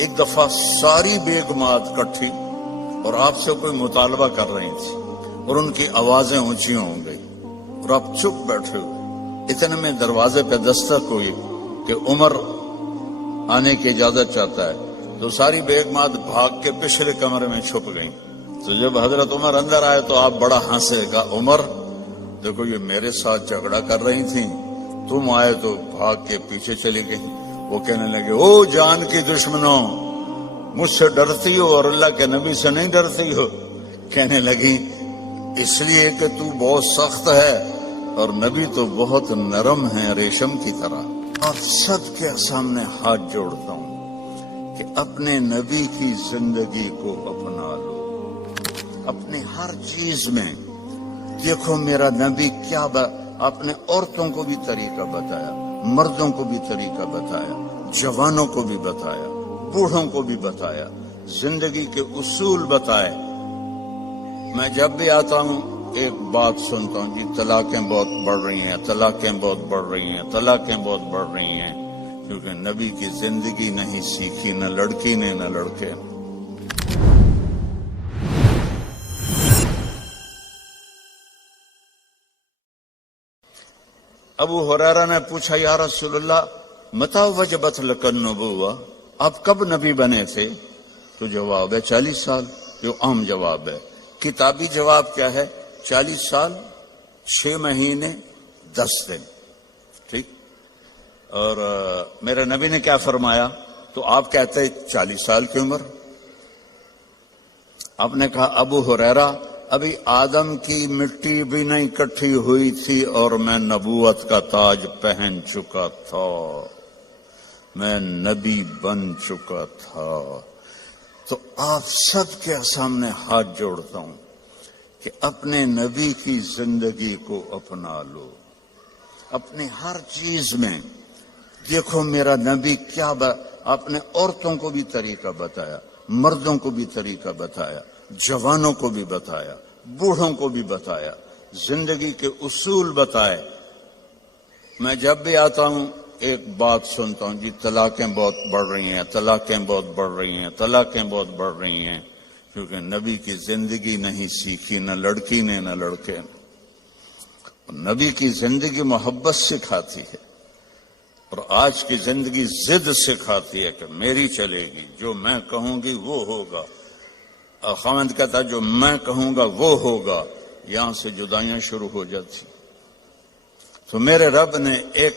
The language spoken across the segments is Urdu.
ایک دفعہ ساری بیگمات کٹھی اور آپ سے کوئی مطالبہ کر رہی تھی اور ان کی آوازیں اونچی ہو گئی اور آپ چپ بیٹھے ہوئے. اتنے میں دروازے پہ دستک ہوئی کہ عمر آنے کی اجازت چاہتا ہے. تو ساری بیگمات بھاگ کے پچھلے کمرے میں چھپ گئیں. تو جب حضرت عمر اندر آئے تو آپ بڑا ہنسے. کہا عمر دیکھو یہ میرے ساتھ جھگڑا کر رہی تھیں, تم آئے تو بھاگ کے پیچھے چلی گئی. وہ کہنے لگے او جان کی دشمنوں, مجھ سے ڈرتی ہو اور اللہ کے نبی سے نہیں ڈرتی ہو. کہنے لگی اس لیے کہ تو بہت سخت ہے اور نبی تو بہت نرم ہے ریشم کی طرح. آپ سب کے سامنے ہاتھ جوڑتا ہوں کہ اپنے نبی کی زندگی کو اپنا لو. اپنے ہر چیز میں دیکھو میرا نبی کیا آپ نے عورتوں کو بھی طریقہ بتایا, مردوں کو بھی طریقہ بتایا, جوانوں کو بھی بتایا, بوڑھوں کو بھی بتایا, زندگی کے اصول بتائے. میں جب بھی آتا ہوں ایک بات سنتا ہوں, جی طلاقیں بہت بڑھ رہی ہیں, طلاقیں بہت بڑھ رہی ہیں, طلاقیں بہت بڑھ رہی ہیں, کیونکہ نبی کی زندگی نہیں سیکھی نہ لڑکی نے نہ لڑکے. ابو ہریرہ نے پوچھا یا رسول اللہ متی وجبت لک النبوہ, آپ کب نبی بنے تھے؟ تو جواب ہے 40 سال, جو عام جواب ہے. کتابی جواب کیا ہے؟ 40 سال 6 مہینے 10 دن. ٹھیک. اور میرے نبی نے کیا فرمایا؟ تو آپ کہتے 40 سال کی عمر. آپ نے کہا ابو ہریرہ ابھی آدم کی مٹی بھی نہیں کٹھی ہوئی تھی اور میں نبوت کا تاج پہن چکا تھا, میں نبی بن چکا تھا. تو آپ سب کے سامنے ہاتھ جوڑتا ہوں کہ اپنے نبی کی زندگی کو اپنا لو. اپنے ہر چیز میں دیکھو میرا نبی کیا آپ نے عورتوں کو بھی طریقہ بتایا, مردوں کو بھی طریقہ بتایا, جوانوں کو بھی بتایا, بوڑھوں کو بھی بتایا, زندگی کے اصول بتائے. میں جب بھی آتا ہوں ایک بات سنتا ہوں, جی طلاقیں بہت بڑھ رہی ہیں, طلاقیں بہت بڑھ رہی ہیں, طلاقیں بہت بڑھ رہی ہیں, کیونکہ نبی کی زندگی نہیں سیکھی نہ لڑکی نے نہ لڑکے. نبی کی زندگی محبت سکھاتی ہے اور آج کی زندگی ضد سکھاتی ہے کہ میری چلے گی, جو میں کہوں گی وہ ہوگا. خاوند کہتا جو میں کہوں گا وہ ہوگا. یہاں سے جدائیاں شروع ہو جاتی. تو میرے رب نے ایک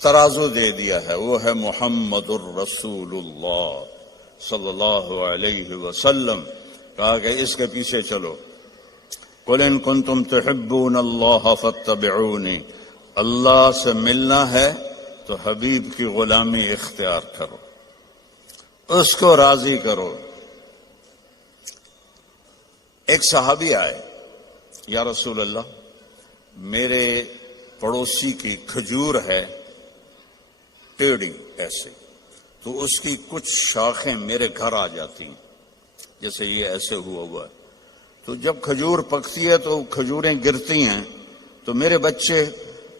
ترازو دے دیا ہے, وہ ہے محمد الرسول اللہ صلی اللہ علیہ وسلم. کہا کہ اس کے پیچھے چلو. قل ان کنتم تحبون اللہ فاتبعونی, اللہ سے ملنا ہے تو حبیب کی غلامی اختیار کرو, اس کو راضی کرو. ایک صحابی آئے, یا رسول اللہ میرے پڑوسی کی کھجور ہے ٹیڑھی ایسے, تو اس کی کچھ شاخیں میرے گھر آ جاتی ہیں, جیسے یہ ایسے ہوا ہے. تو جب کھجور پکتی ہے تو کھجوریں گرتی ہیں, تو میرے بچے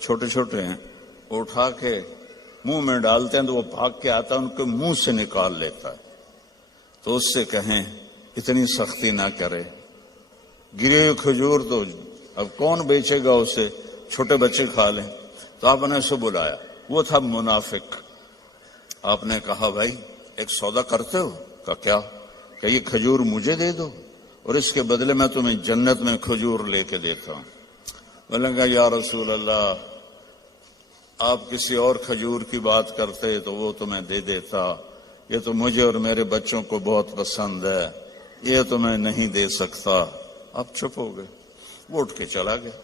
چھوٹے چھوٹے ہیں, اٹھا کے منہ میں ڈالتے ہیں تو وہ بھاگ کے آتا ہے, ان کے منہ سے نکال لیتا ہے. تو اس سے کہیں اتنی سختی نہ کرے, گری ہوئی کھجور تو اب کون بیچے گا اسے, چھوٹے بچے کھا لیں. تو آپ نے اسے بلایا, وہ تھا منافق. آپ نے کہا بھائی ایک سودا کرتے ہو؟ کہا کیا؟ کہ یہ کھجور مجھے دے دو اور اس کے بدلے میں تمہیں جنت میں کھجور لے کے دیتا ہوں. بولیں گا یا رسول اللہ آپ کسی اور کھجور کی بات کرتے تو وہ تمہیں دے دیتا, یہ تو مجھے اور میرے بچوں کو بہت پسند ہے, یہ تو میں نہیں دے سکتا. آپ چپ ہو گئے, وہ اٹھ کے چلا گیا.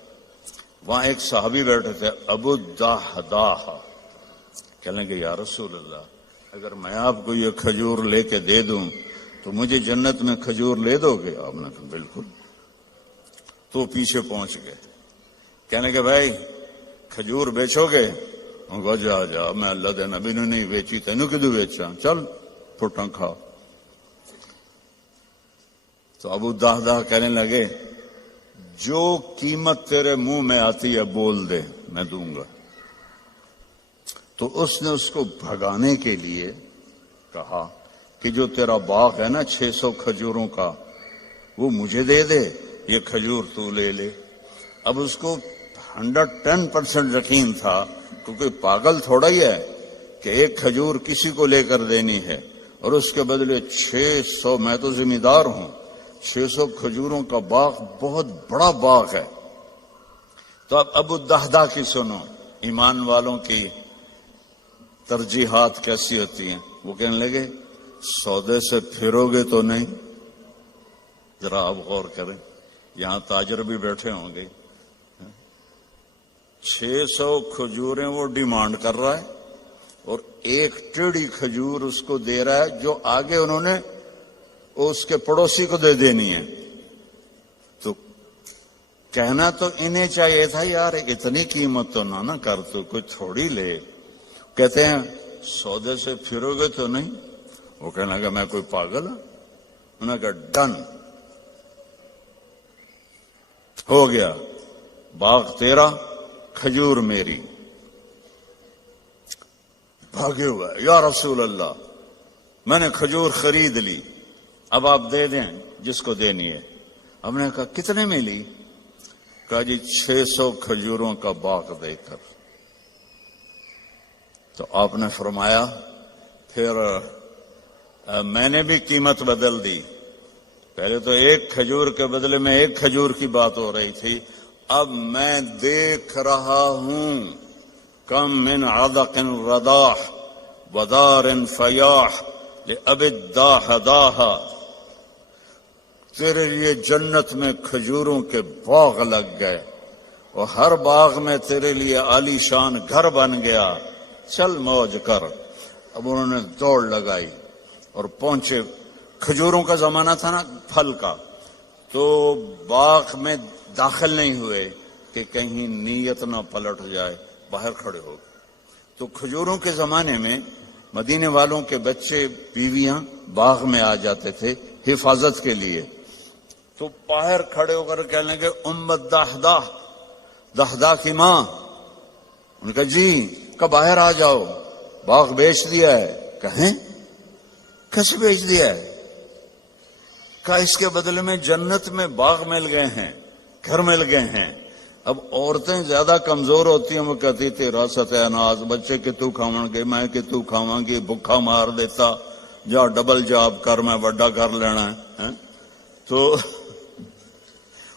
وہاں ایک صحابی بیٹھے تھے ابو الدحداح, کہنے لگے یا رسول اللہ اگر میں آپ کو یہ کھجور لے کے دے دوں تو مجھے جنت میں کھجور لے دو گے؟ آپ نے کہا بالکل. تو پیچھے پہنچ گئے, کہنے لگے بھائی کھجور بیچو گے؟ جا جا, میں اللہ دے نبی نے نہیں بیچی, تینوں کدو بیچا, چل پھٹا کھا. تو ابو الدحداح کہنے لگے جو قیمت تیرے منہ میں آتی ہے بول دے, میں دوں گا. تو اس نے اس کو بھگانے کے لیے کہا کہ جو تیرا باغ ہے نا 600 کھجوروں کا، وہ مجھے دے دے، یہ کھجور تو لے لے۔ اب اس کو 110% یقین تھا، کیونکہ پاگل تھوڑا ہی ہے کہ ایک کھجور کسی کو لے کر دینی ہے اور اس کے بدلے 600، میں تو ذمہ دار ہوں، 600 کھجوروں کا باغ بہت بڑا باغ ہے۔ تو اب ابو الدحداء کی سنو، ایمان والوں کی ترجیحات کیسی ہوتی ہیں۔ وہ کہنے لگے سودے سے پھرو گے تو نہیں؟ ذرا آپ غور کریں، یہاں تاجر بھی بیٹھے ہوں گے۔ 600 کھجوریں وہ ڈیمانڈ کر رہا ہے اور ایک ٹیڑھی کھجور اس کو دے رہا ہے جو آگے انہوں نے اس کے پڑوسی کو دے دینی ہے۔ تو کہنا تو انہیں چاہیے تھا یار اتنی قیمت تو نہ کر، تو کوئی تھوڑی لے۔ کہتے ہیں سودے سے پھرو گے تو نہیں؟ وہ کہنے لگا میں کوئی پاگل ہوں؟ انہوں نے کہا ڈن، ہو گیا، باغ تیرا، کھجور میری۔ بھاگے ہوا یا رسول اللہ میں نے کھجور خرید لی، اب آپ دے دیں جس کو دینی ہے۔ ہم نے کہا کتنے میں لی؟ کہا جی 600 کھجوروں کا باغ دے کر۔ تو آپ نے فرمایا پھر میں نے بھی قیمت بدل دی، پہلے تو ایک کھجور کے بدلے میں ایک کھجور کی بات ہو رہی تھی، اب میں دیکھ رہا ہوں کم من عدق رداح ودار فیاح لأب الداح داہا، تیرے لیے جنت میں کھجوروں کے باغ لگ گئے اور ہر باغ میں تیرے لیے عالی شان گھر بن گیا، چل موج کر۔ اب انہوں نے دوڑ لگائی اور پہنچے، کھجوروں کا زمانہ تھا نا پھل کا، تو باغ میں داخل نہیں ہوئے کہ کہیں نیت نہ پلٹ جائے، باہر کھڑے ہو گئے۔ تو کھجوروں کے زمانے میں مدینے والوں کے بچے بیویاں باغ میں آ جاتے تھے حفاظت کے لیے، تو باہر کھڑے ہو کر کہنے لگے الدحداء، دحداء کی ماں۔ ان نے کہا جی، کہ باہر آ جاؤ، باغ بیچ دیا ہے۔ کہیں کیسے بیچ دیا ہے؟ کہا اس کے بدلے میں جنت میں باغ مل گئے ہیں، گھر مل گئے ہیں۔ اب عورتیں زیادہ کمزور ہوتی ہیں، وہ کہتی تیرا ستیہ ناز، بچے کہ تو کھاواں گے، میں کہ تو کھاواں گی، بھکھا مار دیتا، جا ڈبل جاب کر، میں بڑا کر لینا ہے۔ تو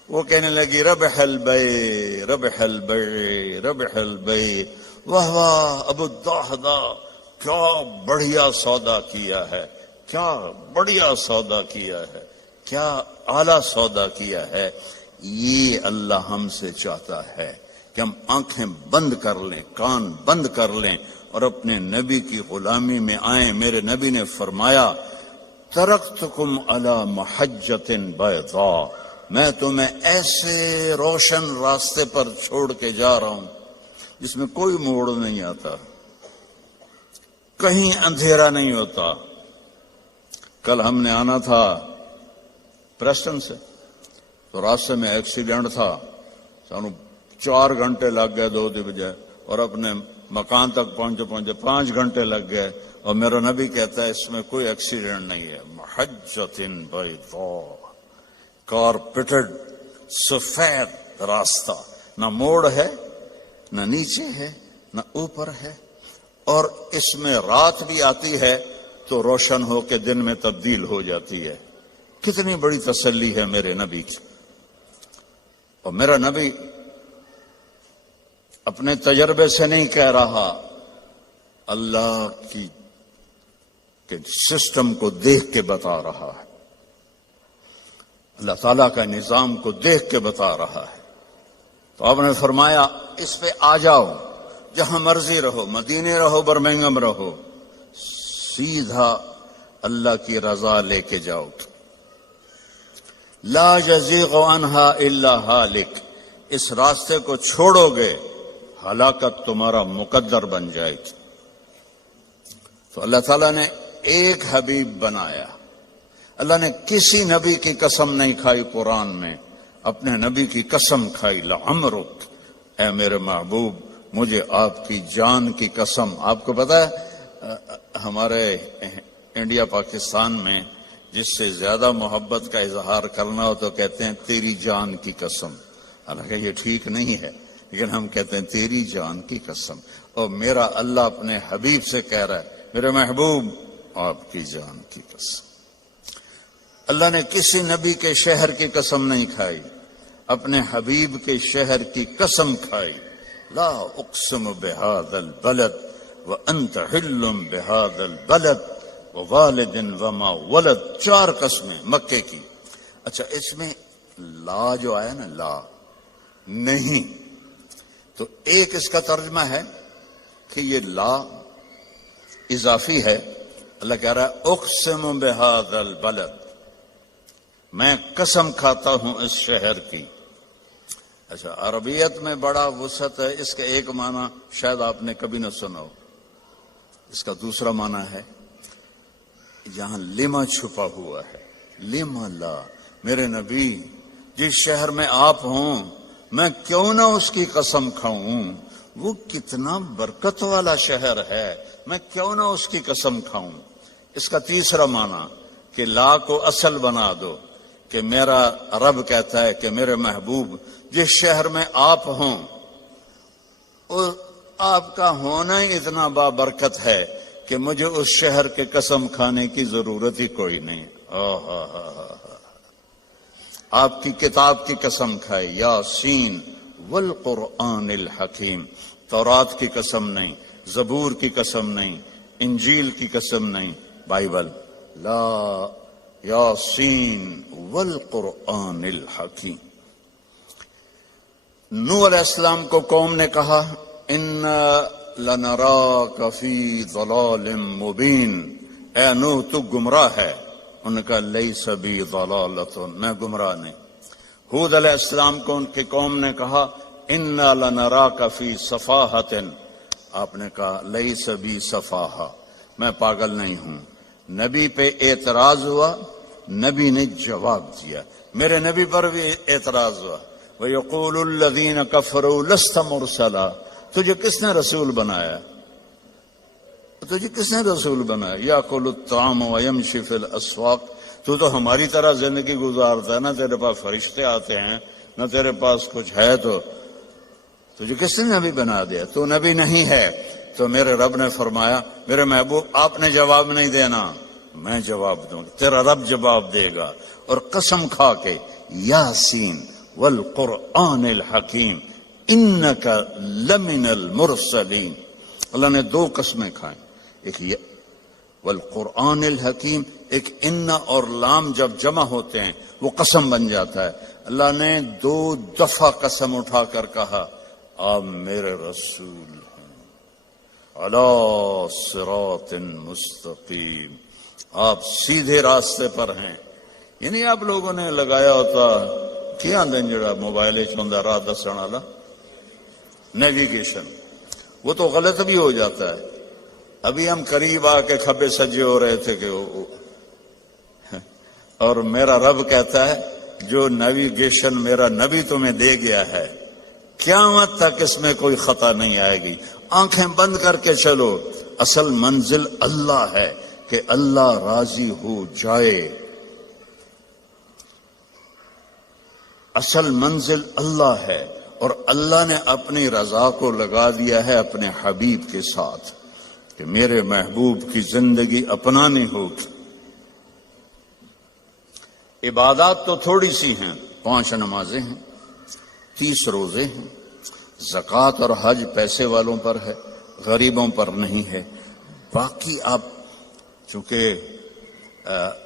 وہ کہنے لگی ربح البیع ربح البیع ربح البیع، واہ واہ ابو الدحداء کیا بڑھیا سودا کیا ہے، کیا بڑھیا سودا کیا ہے، کیا اعلیٰ سودا کیا ہے۔ یہ اللہ ہم سے چاہتا ہے کہ ہم آنکھیں بند کر لیں، کان بند کر لیں اور اپنے نبی کی غلامی میں آئیں۔ میرے نبی نے فرمایا ترکتکم علی محجۃ بیضاء، میں تمہیں ایسے روشن راستے پر چھوڑ کے جا رہا ہوں جس میں کوئی موڑ نہیں آتا، کہیں اندھیرا نہیں ہوتا۔ کل ہم نے آنا تھا پریسٹن سے، تو راستے میں ایکسیڈنٹ تھا، سانو 4 گھنٹے لگ گئے 2 دی بجائے، اور اپنے مکان تک پہنچے 5 گھنٹے لگ گئے، اور میرا نبی کہتا ہے اس میں کوئی ایکسیڈنٹ نہیں ہے۔ محجۃ بیضاء، کارپیٹڈ سفید راستہ، نہ موڑ ہے، نہ نیچے ہے، نہ اوپر ہے، اور اس میں رات بھی آتی ہے تو روشن ہو کے دن میں تبدیل ہو جاتی ہے۔ کتنی بڑی تسلی ہے میرے نبی کی۔ اور میرا نبی اپنے تجربے سے نہیں کہہ رہا، اللہ کی کے سسٹم کو دیکھ کے بتا رہا ہے، اللہ تعالیٰ کا نظام کو دیکھ کے بتا رہا ہے۔ تو آپ نے فرمایا اس پہ آ جاؤ، جہاں مرضی رہو، مدینے رہو، برمنگم رہو، سیدھا اللہ کی رضا لے کے جاؤ۔ لا یزیغ عنہا الا ہالک، اس راستے کو چھوڑو گے ہلاکت تمہارا مقدر بن جائے گی۔ تو اللہ تعالیٰ نے ایک حبیب بنایا، اللہ نے کسی نبی کی قسم نہیں کھائی قرآن میں، اپنے نبی کی قسم کھائی، لعمرک، اے میرے محبوب مجھے آپ کی جان کی قسم۔ آپ کو پتا ہے ہمارے انڈیا پاکستان میں جس سے زیادہ محبت کا اظہار کرنا ہو تو کہتے ہیں تیری جان کی قسم، حالانکہ یہ ٹھیک نہیں ہے، لیکن ہم کہتے ہیں تیری جان کی قسم، اور میرا اللہ اپنے حبیب سے کہہ رہا ہے میرے محبوب آپ کی جان کی قسم۔ اللہ نے کسی نبی کے شہر کی قسم نہیں کھائی، اپنے حبیب کے شہر کی قسم کھائی۔ لا اقسم بہذا البلد وانت حل بہذا البلد ووالد وما ولد، 4 قسمیں مکے کی۔ اچھا اس میں لا جو آیا نا، لا نہیں، تو ایک اس کا ترجمہ ہے کہ یہ لا اضافی ہے۔ اللہ کہہ رہا ہے اقسم بہذا البلد، میں قسم کھاتا ہوں اس شہر کی۔ اچھا عربیت میں بڑا وسعت ہے، اس کا ایک معنی شاید آپ نے کبھی نہ سنا ہو، اس کا دوسرا معنی ہے یہاں لما چھپا ہوا ہے، لما لا، میرے نبی جس شہر میں آپ ہوں میں کیوں نہ اس کی قسم کھاؤں، وہ کتنا برکت والا شہر ہے، میں کیوں نہ اس کی قسم کھاؤں۔ اس کا تیسرا معنی کہ لا کو اصل بنا دو، کہ میرا رب کہتا ہے کہ میرے محبوب جس شہر میں آپ ہوں آپ کا ہونا ہی اتنا بابرکت ہے کہ مجھے اس شہر کے قسم کھانے کی ضرورت ہی کوئی نہیں۔ آپ کی کتاب کی قسم کھائے، یاسین والقرآن الحکیم، تورات کی قسم نہیں، زبور کی قسم نہیں، انجیل کی قسم نہیں، بائبل، لا یاسین والقرآن الحکیم۔ نوح علیہ السلام کو قوم نے کہا اِنَّا لَنَرَاكَ فِي ضَلَالٍ مُبِينٍ، اے نوح تو گمراہ ہے۔ ان کا لَيْسَ بِي ضَلَالَةٌ، میں گمراہ نہیں۔ ہود علیہ السلام کو ان کی قوم نے کہا اِنَّا لَنَرَاكَ فِي صَفَاحَةٍ، آپ نے کہا لَيْسَ بِي صَفَاحَةٌ، میں پاگل نہیں ہوں۔ نبی پہ اعتراض ہوا، نبی نے جواب دیا، میرے نبی پر بھی اعتراض ہوا۔ وَيَقُولُ الَّذِينَ كَفَرُوا لَسْتَ مُرْسَلًا، تجھے کس نے رسول بنایا؟ تجھے کس نے رسول بنایا؟ یَأْكُلُ الطَّعَامَ وَيَمْشِي فِي الْأَسْوَاقِ، تو تو ہماری طرح زندگی گزارتا ہے، نہ تیرے پاس فرشتے آتے ہیں نہ تیرے پاس کچھ ہے، تو تجھے کس نے نبی بنا دیا؟ تو نبی نہیں ہے۔ تو میرے رب نے فرمایا میرے محبوب آپ نے جواب نہیں دینا، میں جواب دوں گا، تیرا رب جواب دے گا۔ اور قسم کھا کے یاسین والقرآن الحکیم انک لمن المرسلین، اللہ نے 2 قسمیں کھائیں، ایک یہ والقرآن الحکیم، ایک ان اور لام جب جمع ہوتے ہیں وہ قسم بن جاتا ہے۔ اللہ نے 2 دفعہ قسم اٹھا کر کہا آپ میرے رسول ہیں، علی صراط مستقیم، آپ سیدھے راستے پر ہیں۔ یعنی آپ لوگوں نے لگایا ہوتا کیا دن جڑا موبائل چوندا راہ دسن والا نیویگیشن، وہ تو غلط بھی ہو جاتا ہے۔ ابھی ہم قریب آ کے کھبے سجے ہو رہے تھے کہ اور میرا رب کہتا ہے جو نیویگیشن میرا نبی تمہیں دے گیا ہے قیامت تک اس میں کوئی خطا نہیں آئے گی، آنکھیں بند کر کے چلو، اصل منزل اللہ ہے کہ اللہ راضی ہو جائے، اصل منزل اللہ ہے، اور اللہ نے اپنی رضا کو لگا دیا ہے اپنے حبیب کے ساتھ کہ میرے محبوب کی زندگی اپنانی ہوگی۔ عبادات تو تھوڑی سی ہیں، 5 نمازیں ہیں، 30 روزے ہیں، زکوٰۃ اور حج پیسے والوں پر ہے، غریبوں پر نہیں ہے۔ باقی آپ چونکہ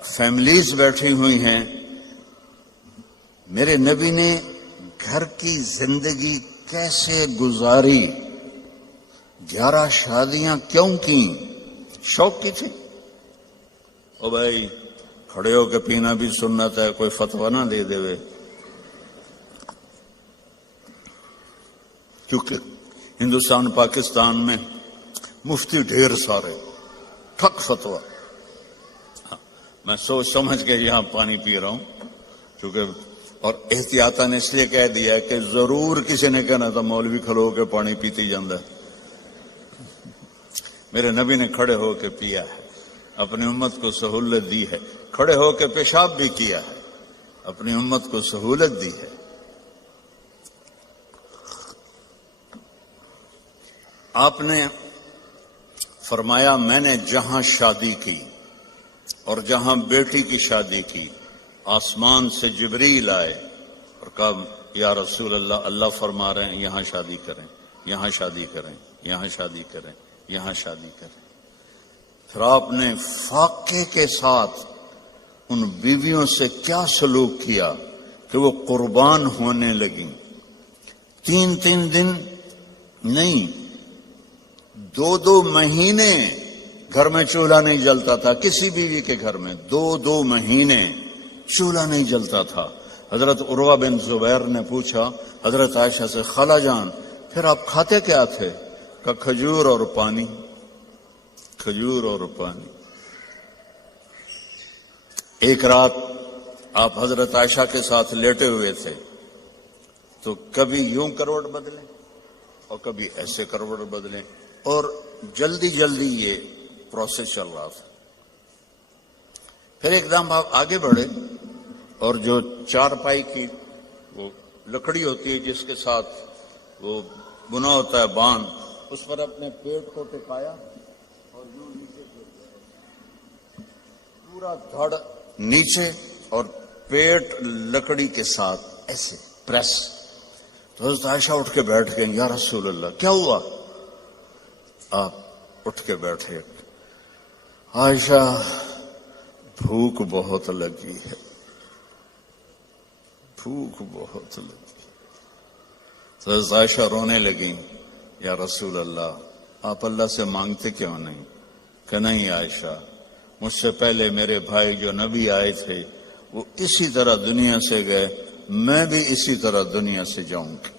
فیملیز بیٹھی ہوئی ہیں، میرے نبی نے گھر کی زندگی کیسے گزاری، 11 شادیاں کیوں کی؟ شوق کی تھی؟ او بھائی کھڑے ہو کے پینا بھی سنت ہے، کوئی فتویٰ نہ دے دے، کیونکہ ہندوستان پاکستان میں مفتی ڈھیر سارے، ٹھک فتویٰ۔ میں سوچ سمجھ کے یہاں پانی پی رہا ہوں، کیونکہ اور احتیاطاً اس لیے کہہ دیا ہے کہ ضرور کسی نے کہنا تھا مولوی کھڑے ہو کے پانی پیتے جاندہ ہے۔ میرے نبی نے کھڑے ہو کے پیا ہے، اپنی امت کو سہولت دی ہے، کھڑے ہو کے پیشاب بھی کیا ہے، اپنی امت کو سہولت دی ہے۔ آپ نے فرمایا میں نے جہاں شادی کی اور جہاں بیٹی کی شادی کی، آسمان سے جبریل آئے اور کہا یا رسول اللہ، اللہ فرما رہے ہیں یہاں شادی کریں، یہاں شادی کریں، یہاں شادی کریں، یہاں شادی کریں۔ پھر آپ نے فاقے کے ساتھ ان بیویوں سے کیا سلوک کیا کہ وہ قربان ہونے لگیں۔ 3 دن نہیں، 2 مہینے گھر میں چولہا نہیں جلتا تھا، کسی بیوی کے گھر میں 2 مہینے چولہا نہیں جلتا تھا۔ حضرت عروہ بن زبیر نے پوچھا حضرت عائشہ سے، خالہ جان پھر آپ کھاتے کیا تھے؟ کہ کھجور اور پانی، کھجور اور پانی۔ ایک رات آپ حضرت عائشہ کے ساتھ لیٹے ہوئے تھے تو کبھی یوں کروٹ بدلیں اور کبھی ایسے کروٹ بدلیں، اور جلدی جلدی یہ پروسیس چل رہا تھا۔ پھر ایک دم آپ آگے بڑھے اور جو چارپائی کی وہ لکڑی ہوتی ہے جس کے ساتھ وہ بنا ہوتا ہے بان، اس پر اپنے پیٹ کو ٹکایا اور یوں نیچے پورا دھڑ نیچے اور پیٹ لکڑی کے ساتھ ایسے پریس۔ تو حضرت عائشہ اٹھ کے بیٹھ گئیں، یا رسول اللہ کیا ہوا؟ آپ اٹھ کے بیٹھے، عائشہ بھوک بہت لگی ہے، بھوک بہت لگی۔ تو حضرت عائشہ رونے لگیں، یا رسول اللہ آپ اللہ سے مانگتے کیوں نہیں؟ کہ نہیں عائشہ، مجھ سے پہلے میرے بھائی جو نبی آئے تھے وہ اسی طرح دنیا سے گئے، میں بھی اسی طرح دنیا سے جاؤں گی۔